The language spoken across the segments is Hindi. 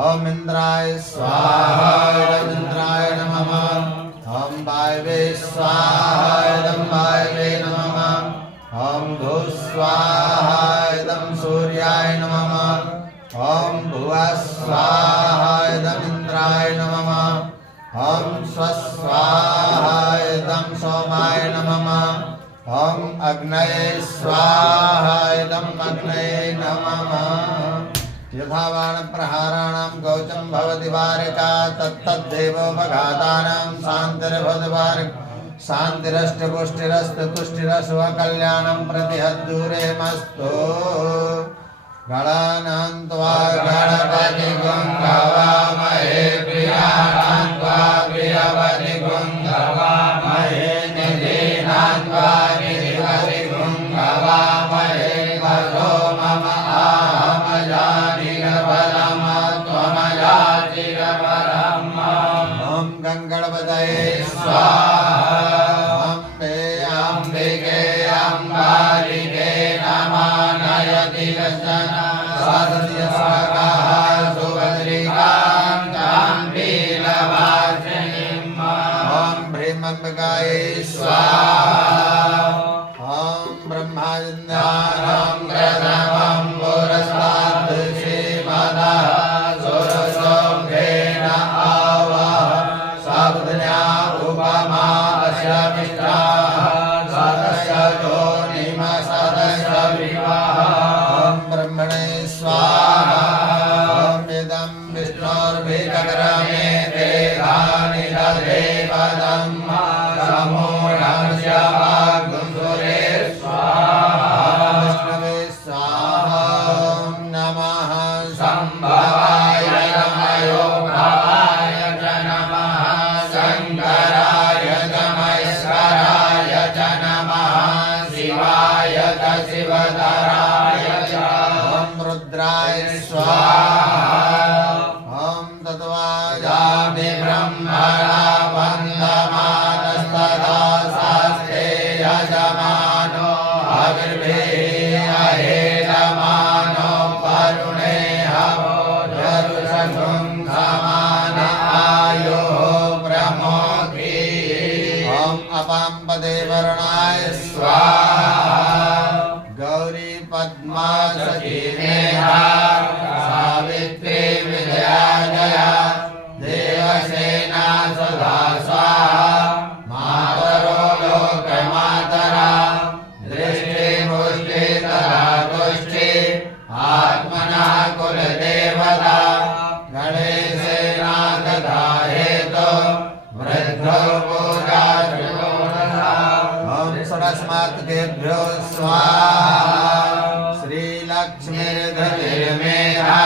ओम इंद्राय स्वाहा इदम इंद्राय नमः ओम वायवे स्वाहा इदम वायवे नमः ओम भूः स्वाहा इदम सूर्याय नमः ओम भुवः स्वाहा इदम इंद्राय नमः ओम स्वस्वाहा इदम सोमाय नमः ओम अग्नये स्वाहा इदम अग्नये नमः यथावान प्रहाराणां गौचम भवति वारिका तत्तद्देवोपघातानां शान्तिर्भवति वारिका शान्तिरष्टपुष्टिरस्तुष्टिरस्व कल्याणं प्रतिहद्दूरे मस्तु गणानां त्वा गणपतिगुं भवामहे प्रियाणां त्वा प्रियपतिगुं भवामहे निधीनां त्वा निधिपतिगुं भवामहे वसो मम ओम गंगणपतये स्वाहा अम्बे अम्बिके अम्बालिके नमः नयति वचन साधस्य स्वाहा सुभद्रिकां ताम्बीलवासिनीं ओम भ्रीमम्बिकायै स्वाहा ओम ब्रह्मादित्यानां प्रथमं पुरस्तात् श्रीमदः सुरसौभेन आवः सावधन्या उपमा अशमिष्टाः सदस्य योनिम सदस्य विवाह ओम ब्रह्मणे स्वाहा ओम इदं विष्णुर्भिचक्रमे तेधानि दधे पदं समूढस्य वाग्गुंसुरे स्वाहा विष्णवे स्वाहा ओम नमः संभवाय नमयो भावाय च नमः शंकराय च महेश्वराय च नमः शिवाय च शिवधराय च ओम रुद्राय स्वाहा ओम तत्त्वायामि ब्रह्मणा वन्दमानस्तदा शास्त्रे यजमानो अग्निभिः अहेतमानो वरुणे हवो जरुषं समान आयुः प्रमोदी ओम अपाम्पदे वरुणाय स्वाहा गौरी पद्मा सचीमेधा सावित्री विजया जया देवसेना सदा स्वाहा मातरो लोकमातरा दृष्टिमुष्टि तथा तुष्टि आत्मना कुलदेवता गणेशेना तथा हेतो वृद्धो पूजा ओम सरस्मात्केभ्यो स्वाहा श्रीलक्ष्मीर्धतिर्मेधा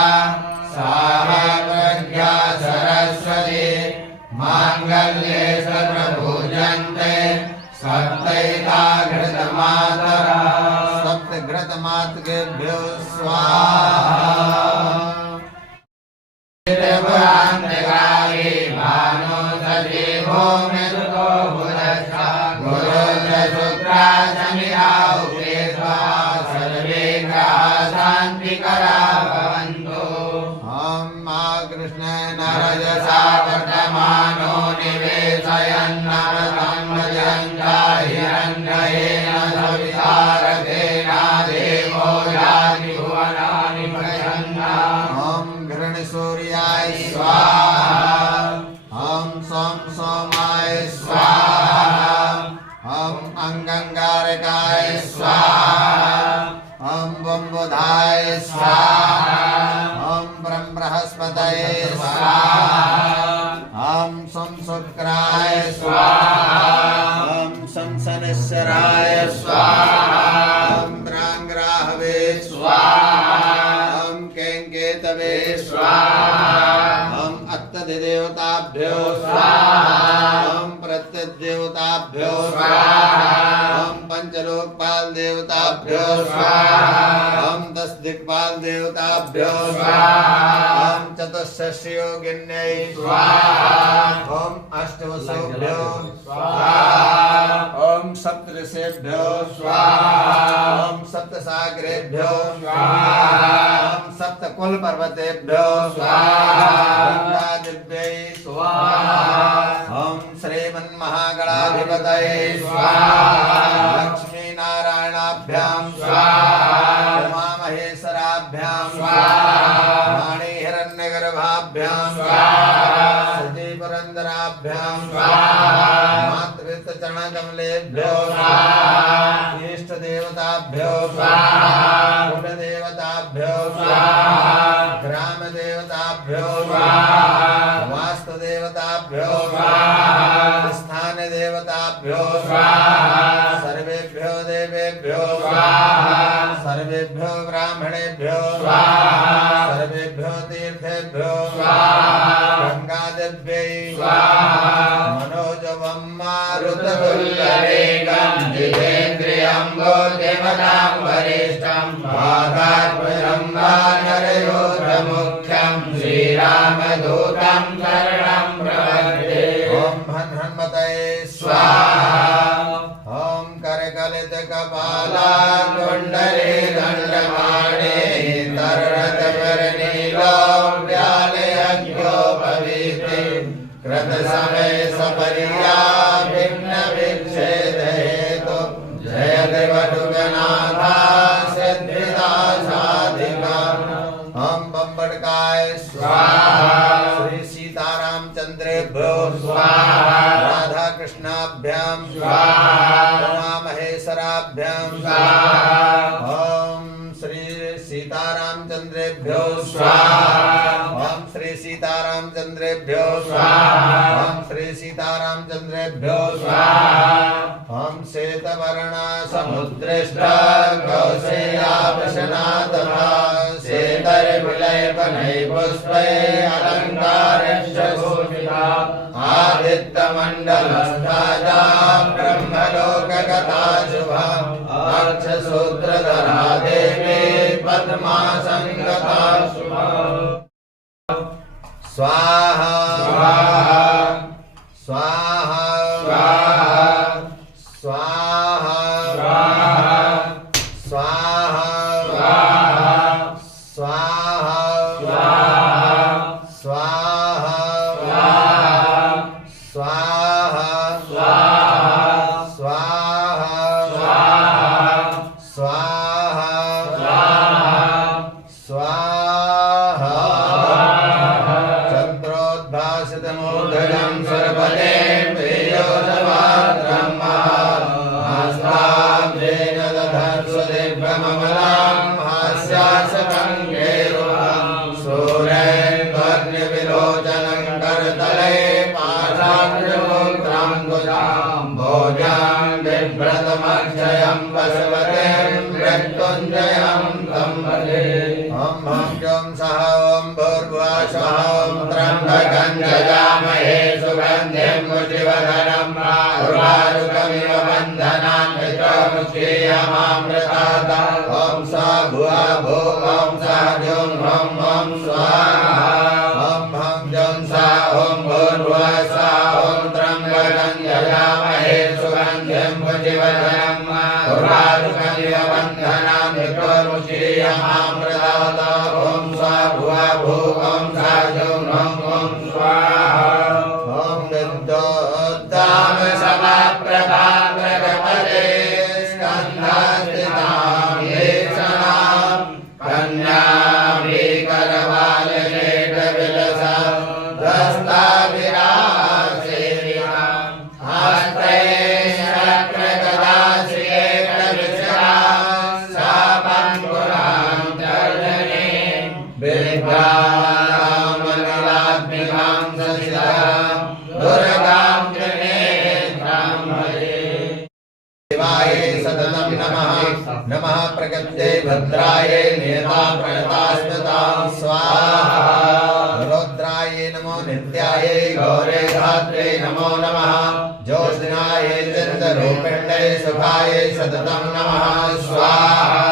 स्वाहा प्रज्ञा सरस्वती मांगल्ये सर्वभूजन्ते सप्तैता घृतमातरा सप्तघृतमातृकेभ्यो स्वाहा देवान्तिकारि भानो सजीवो मृतो बुधश्चा गुरो च शुक्रा शनिराहुते स्वाहा सर्वे ग्रहाः शान्तिकरा भवन्तु ओम मा कृष्ण नरजसा वर्तमानो निवेशयन्नमतं भजन्ता हिरण्येन सवितारकेण देवो याति भुवनानि भजन्ता ओम घृणसूर्याय स्वाहा ओम सोम सोमाय स्वाहा ओम अंगंगारकाय स्वाहा ओम बंबुधाय स्वाहा ओम ब्रह्मस्पतये स्वाहा ओम सोम शुक्राय स्वाहा ओम संसनेश्वराय स्वाहा ओम ग्रांग्राहवे स्वाहा ओम केंकेतवे स्वाहा ओम अत्तदेवताभ्यो स्वाहा ओम प्रत्यदेवताभ्यो स्वाहा ओम पंचलोकपाल देवताभ्यो स्वाहा ओम 10 दिक्पाल देवताभ्यो स्वाहा ओम चतुष्षष्योगिन्यै स्वाहा ओम अष्टवसुभ्यो स्वाहा ओम सप्तऋषेभ्यो स्वाहा ओम सप्तसागरेभ्यो स्वाहा ओम सप्त कुलपर्वतेभ्यो स्वाहा गंगादिव्यै स्वाहा ओम श्रीमन्महागणाधिपतये स्वाहा लक्ष्मीनारायणाभ्यां स्वाहा उमामहेश्वराभ्यां स्वाहा वाणीहिरण्यगर्भाभ्यां स्वाहा सतीपुरन्दराभ्यां स्वाहा मातृचरणकमलेभ्यो स्वाहा इष्टदेवताभ्यो स्वाहा कुलदेवताभ्यो स्वाहा ग्रामदेवताभ्यो स्वाहा वास्तुदेवताभ्यो स्वाहा स्थानदेवताभ्यो स्वाहा सर्वेभ्यो देवेभ्यो स्वाहा सर्वेभ्यो ब्राह्मणेभ्यो स्वाहा सर्वेभ्यो तीर्थेभ्यो स्वाहा गंगादेव्यै स्वाहा मनोजवं मारुततुल्यवेगं जितेन्द्रियं बुद्धिमतां वरिष्ठं वातात्मजं वानरयोधमुख्यं श्रीरामदूतं शरणं प्रपद्ये ॐ हन्मतये स्वाहा ॐ करकलितकपाला कुण्डले दण्डमाणे तररतवरनीलोऽव्यालयज्ञोपवीते कृतसमये सपर्या भिन्नविच्छेदहेतु जयदेवटुकनाथा सिद्धिदा साधिका हम बम्बड़काय स्वाहा श्री सीतारामचंद्रेभ्यो स्वाहा राधा कृष्णाभ्यां स्वाहा उमा महेश्वराभ्यां स्वाहा ओम श्री सीतारामचंद्रेभ्यो स्वाहा ओम श्री सीतारामचंद्रेभ्यो स्वाहा ओम श्री सीतारामचंद्रेभ्यो स्वाहा ओम श्वेतवर्णा समुद्रेष्ट कौशेयाभूषणा तथा शेतरविलयपनै पुष्पै अलङ्कारश्च भूषिता आदित्यमण्डलस्थाजा ब्रह्मलोकगता शुभा अक्षसूत्रधरा देवी पद्मासङ्गता शुभा स्वाहा स्वाहा स्वाहा स्वाहा स्वाहा स्वाहा स्वाहा स्वाहा चन्द्रोद्भासितमूर्धजं सर्वदे प्रियोजवात्रं हास्ताब्जेन दधर्षुदिव्यममलां हास्यासकङ्गेरुहां सूरेन्द्वर्ण्यविलोचनं करतले पाशाङ्कुशां भोजां बिभ्रतमक्षयं वसवतीं मृत्युञ्जयं तं भजे ॐ भं सः ॐ भूर्भुवः ॐ त्र्यम्बकं यजामहे सुगन्धिं पुष्टिवर्धनं उर्वारुकमिव बन्धनान् मृत्युमुक्षीयमामृतात् ॐ स भुवा भो ॐ स जुं हं ॐ स्वाहा ॐ भं जुं स ॐ भूर्भुवः ॐ त्र्यम्बकं यजामहे सुगन्धिं पुष्टिवर्धनं उर्वारुकमिव बन्धनान् मृत्युमुक्षीयमामृतात् ॐ स भुवा भो ॐ स जुं हं ॐ स्वाहा ॐ विद्योत्ताम समप्रभा प्रगपते स्कन्धास्थितां येषणां कन्याभिकरवालकेटविलसा दस्ताभिरासेविकां हस्ते शक्रगदाश्रियेकविचरां शापं पुरां तर्जनीं बिभ्रामनिलात्मिकां ससितां दुर्गां त्रिनेत्रां भजे शिवाय सततं नमः नमः प्रकृते भद्राय नेता प्रणतास्मतां स्वाहा रुद्राय नमो नित्याय गौरे धात्रे नमो नमः ज्योत्स्नाय चन्द्ररूपिण्ये शुभाय सततं नमः स्वाहा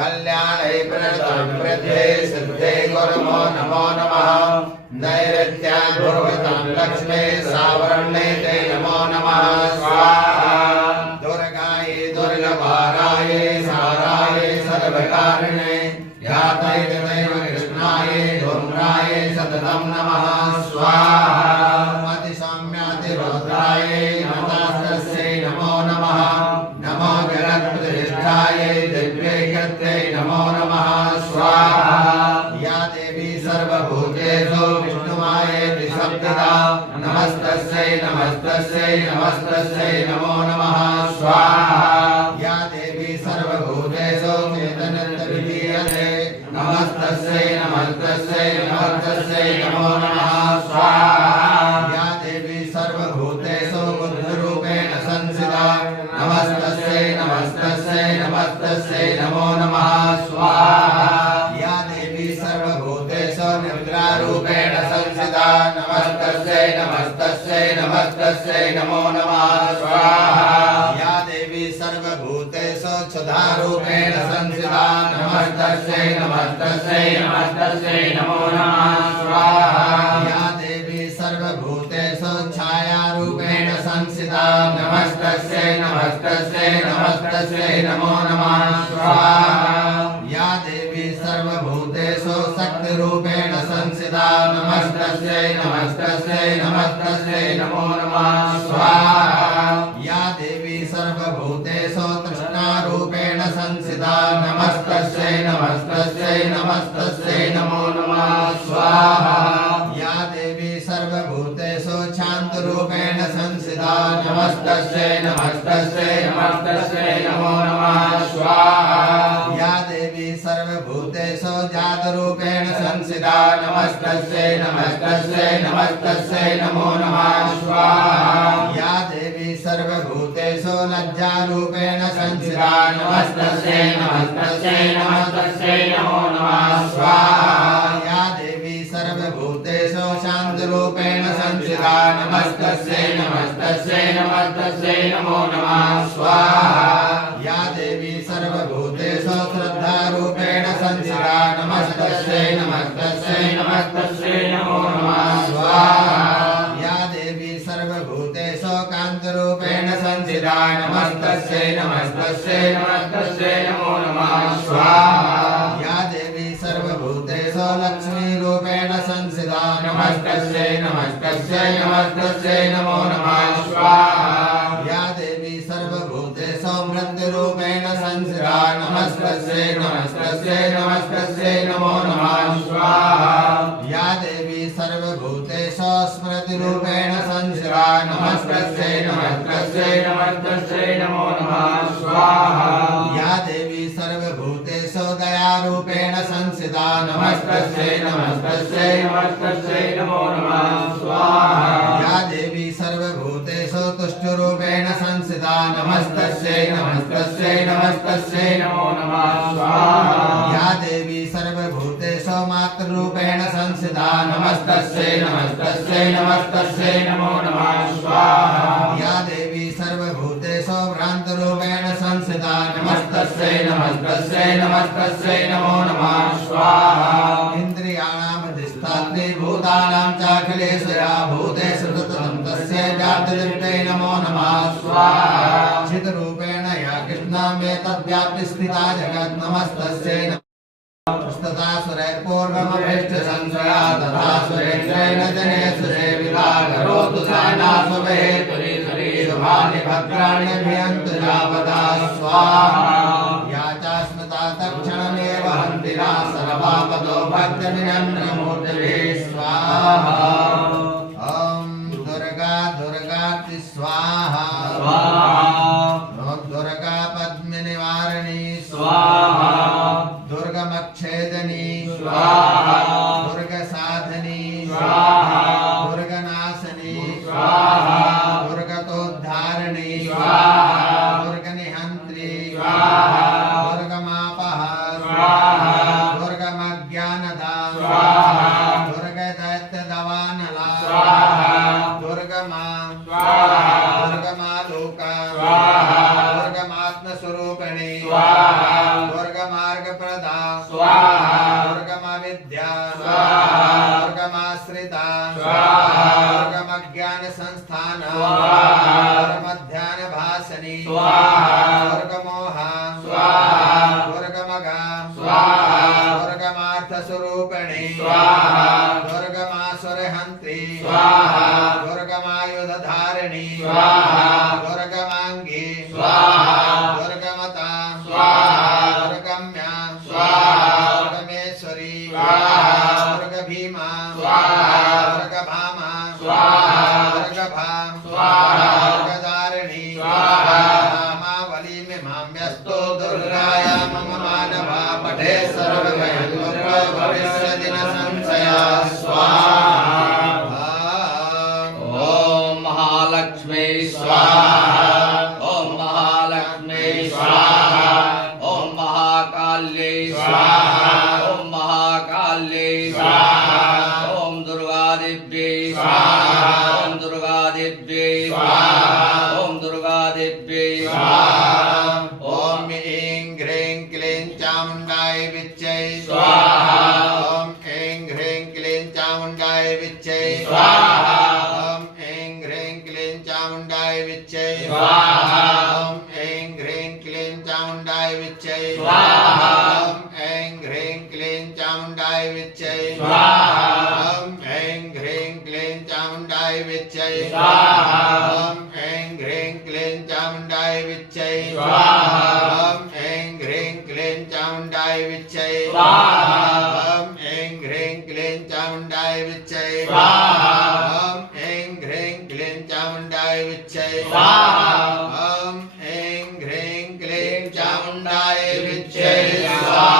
कल्याणे प्रणतं वृद्धे सिद्धे गुरुमो नमो नमः नैऋत्याद्भुवतं लक्ष्मे सावर्णे ते नमो नमः स्वाहा दुर्गाय दुर्गपाराय साराय सर्वकारिणे यातये तदेव कृष्ण सततं नमः स्वाहा अतिसौम्यातिरुद्रायै नमस्तस्यै नमो नमः नमो जगत्प्रतिष्ठायै दिव्यैकत्यै नमो नमः स्वाहा या देवी सर्वभूतेषु विष्णुमायेति सप्तदा नमस्तस्यै नमस्तस्यै नमस्तस्यै नमो नमः स्वाहा या देवी सर्वभूतेषु चेतनत्वविधीयते नमस्तस्यै नमस्तस्यै नमस्तस्यै नमो नमः स्वाहा या देवी सर्वभूतेषु बुद्धरूपेण संस्थिता नमस्तस्यै नमस्तस्यै नमस्तस्यै नमो नमः स्वाहा या देवी सर्वभूतेषु निद्रारूपेण संस्थिता नमस्तस्यै नमस्तस्यै नमस्तस्यै नमो नमः स्वाहा या देवी सर्वभूतेषु क्षुधारूपेण संस्थिता नमस्तस्यै नमस्तस्यै नमस्तस्यै नमो नमः स्वाहा या देवी सर्वभूतेषु छायारूपेण संस्थिता नमस्तस्यै नमस्तस्यै नमस्तस्यै नमो नमः स्वाहा या देवी सर्वभूतेषु शक्तिरूपेण संस्थिता नमस्तस्यै नमस्तस्यै नमस्तस्यै नमो नमः स्वाहा या देवी सर्वभूतेषु तृष्णारूपेण संस्थिता नमस्तस्यै नमस्तस्यै नमस्तस्यै नमो नमः स्वाहा या देवी सर्वभूतेषु शान्तरूपेण संस्थिता नमस्तस्यै नमस्तस्यै नमस्तस्यै नमो नमः स्वाहा या देवी सर्वभूतेषु जातरूपेण संस्थिता नमस्तस्यै नमस्तस्यै नमस्तस्यै नमो नमः स्वाहा या देवी सर्वभूतेषु लज्जारूपेण संस्थिता नमस्तस्यै नमस्तस्यै नमस्तस्यै नमो नमः स्वाहा या देवी सर्वभूतेषु शान्तरूपेण संस्थिता नमस्तस्यै नमस्तस्यै नमस्तस्यै नमो नमः स्वाहा या देवी सर्वभूतेषु श्रद्धारूपेण संस्थिता नमस्तस्यै नमस्तस्यै नमस्तस्यै नमो नमः स्वाहा या देवी सर्वभूतेषु कान्तरूपेण संस्थिता नमस्तस्यै नमस्तस्यै नमस्तस्यै नमो नमः स्वाहा या देवी सर्वभूतेषु लक्ष्मीरूपेण संस्थिता नमस्तस्यै नमस्तस्यै नमस्तस्यै नमो नमः स्वाहा या देवी सर्वभूतेषु मृत्युरूपेण संस्थिता नमस्तस्यै नमस्तस्यै नमस्तस्यै नमो नमः स्वाहा या देवी सर्वभूतेषु स्मृतिरूपेण संस्थिता नमस्तस्यै नमस्तस्यै नमस्तस्यै नमो नमः स्वाहा या देवी सर्वभूतेषु दयारूपेण संस्थिता नमस्तस्यै नमस्तस्यै नमस्तस्यै नमो नमः स्वाहा या देवी सर्वभूतेषु तुष्टरूपेण संस्थिता नमस्तस्यै नमस्तस्यै नमस्तस्यै नमो नमः स्वाहा या देवी सर्वभूतेषु मातृरूपेण संस्थिता नमस्तस्यै नमस्तस्यै नमस्तस्यै नमो नमः स्वाहा या देवी सर्वभूतेषु भ्रान्तरूपेण संस्थिता नमस्तस्यै नमस्तस्यै नमस्तस्यै नमो नमः स्वाहा इन्द्रियाणाम् अधिष्ठात्री भूतानां चाखिलेषु या भूतेषु ततं तस्यै व्याप्तिदृष्टै नमो नमः स्वाहा चिद्रूपेण या कृष्णां एतद्व्याप्ति स्थिता जगत् नमस्तस्यै तथा सुरैर्पूर्वमभीष्ट संशया तथा सुरेन्द्रेण जने सुरेविला करोतु सानासुभेतुरी शुभानि भद्राणि भियन्तु यावदा स्वाहा या चास्मता तत्क्षणमेव हन्ति ना सर्वापदो भक्तविनम्रमूर्तिभिः स्वाहा ॐ दुर्गा दुर्गाति स्वाहा ॐ दुर्गा पद्मनिवारिणी स्वाहा दुर्गमच्छेदनी स्वाहा दुर्गसाधनी स्वाहा दुर्गनाशनी स्वाहा दुर्गतोद्धारिणी स्वाहा दुर्गनिहन्त्री स्वाहा दुर्गमापः स्वाहा दुर्गमज्ञानदा स्वाहा दुर्गदैत्यदवानला स्वाहा दुर्गमा स्वाहा दुर्गमालोका स्वाहा दुर्गमात्मस्वरूपिणी स्वाहा दुर्गमार्गप्रदा स्वाहा दुर्गमविद्या स्वाहा दुर्गमाश्रिता स्वाहा दुर्गमज्ञानसंस्थान स्वाहा दुर्गमध्यानभासनी स्वाहा दुर्गमोहा स्वाहा दुर्गमगा स्वाहा दुर्गमार्थस्वरूपिणी स्वाहा दुर्ग स्वाहा दुर्गमांगी स्वाहा दुर्गमता स्वाहा दुर्गम्या स्वाहा दुर्गमेश्वरी स्वाहा दुर्गभीमा स्वाहा दुर्गभामा स्वाहा दुर्गभा स्वाहा दुर्गदारिणी स्वाहा नामावली में माम्यस्तो दुर्गाया मम मानवा पठे सर्वभयं भविष्यति न संशया स्वाहा ओम महालक्ष्मी स्वाहा ओम महालक्ष्मी स्वाहा ओम महाकाल्ये स्वाहा ओम महाकाल्ये स्वाहा ओम दुर्गादेव्यै स्वाहा ओम दुर्गादेव्यै स्वाहा ओम दुर्गादेव्यै स्वाहा ओम ऐं ह्रीं क्लीं चामुण्डाय विच्चै स्वाहा ओम ऐं ह्रीं क्लीं चामुण्डाय विच्चै स्वाहा ओम ऐं ह्रीं क्लीं चामुण्डाय विच्चै स्वाहा ओम ऐं ह्रीं क्लीं चामुण्डाय विच्चै स्वाहा ओम ऐं ह्रीं क्लीं चामुण्डाय विच्चै स्वाहा ओम ऐं ह्रीं क्लीं चामुण्डाय विच्चै स्वाहा ओम ऐं ह्रीं क्लीं चामुण्डाय विच्चै स्वाहा ओम ऐं ह्रीं क्लीं चामुण्डाय विच्चै स्वाहा ओम ऐं ह्रीं क्लीं चामुण्डाय विच्चै स्वाहा ओम ऐं ह्रीं क्लीं चामुण्डाय विच्चै स्वाहा ओम ऐं ह्रीं क्लीं चामुण्डाय विच्चै स्वाहा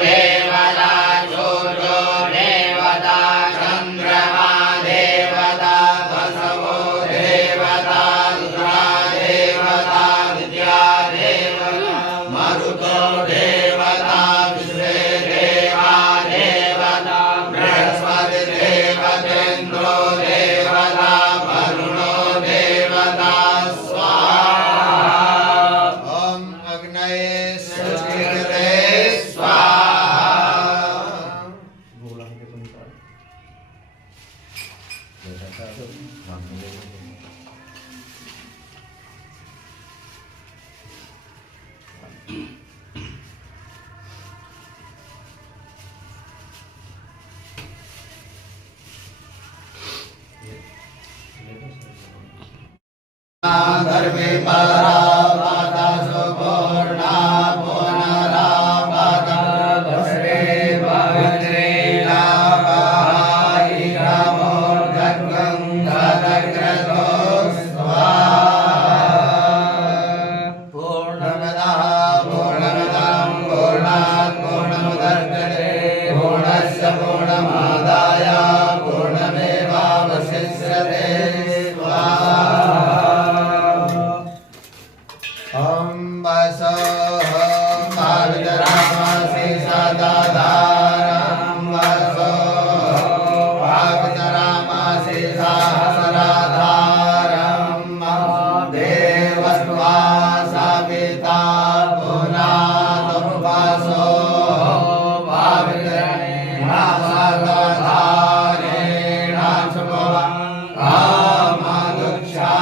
देवता सूर्यो देवता चन्द्रमा देवता वसवो देवता रुद्रा देवता विद्या देवता मरुतो देवता विश्वे देवा देवता बृहस्पति देवतेन्द्रो देवता वरुणो देवता स्वाहा ओम अग्नये सुचिकृते स्वाहा धर्मे परा माता सुपूर्णा पुनरापदा भस्रे भद्रे लाभाय नमोर्धत्वं धतग्रतो स्वाहा पूर्णमदः पूर्णमिदं पूर्णात् पूर्णमुदच्यते पूर्णस्य पूर्णमादाय पूर्णमेवावशिष्यते स्वाहा ओम वसो भावितरामासि सदाधारं वसो भावितरामासि सहस्राधारं देवस्त्वा सविता पुनातं वसो भावितरेण सदाधारेण शुभा कामदुक्षा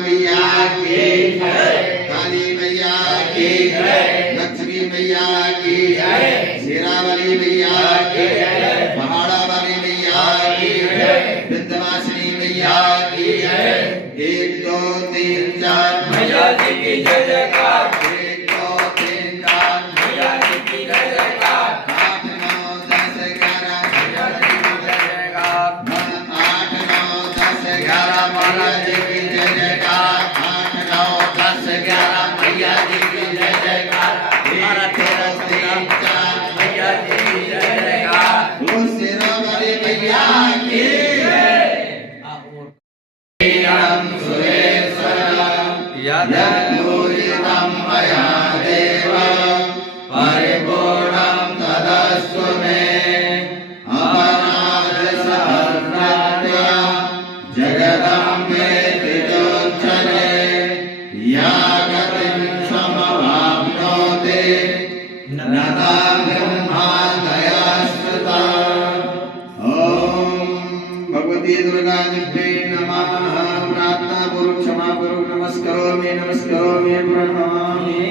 मैया की जय, काली मैया की जय, लक्ष्मी मैया की जय, शेरावाली मैया की जय, पहाड़ा वाली मैया की जय, विंध्यवासिनी मैया की जय। 1 2 3 4 मैया जी की जय जयकार। 1 2 3 4 मैया जी की जय जयकार। 8 9 10 11 मैया जी की जय जयकार। 8 9 10 11 मैया जी की जय जयकार। 8 9 10 11 मैया जी की जय जयकार। 12 13 3 4 मैया जी की जय जयकार। वो शेरावाली मैया की वीरं सुरेश्वरं यद् पूजितं मया देव परिपूर्णं तदस्तु मे। अपराध सहस्राद्य जगदम्बेति चोच्चरे या गतिं समवाप्नोति न तां ब्रह्मादया स्तुता। ओम भगवती दुर्गा दिव्ये नमः। प्रार्थना पूर्वक क्षमा पूर्वक नमस्कारो मे प्रणमामि।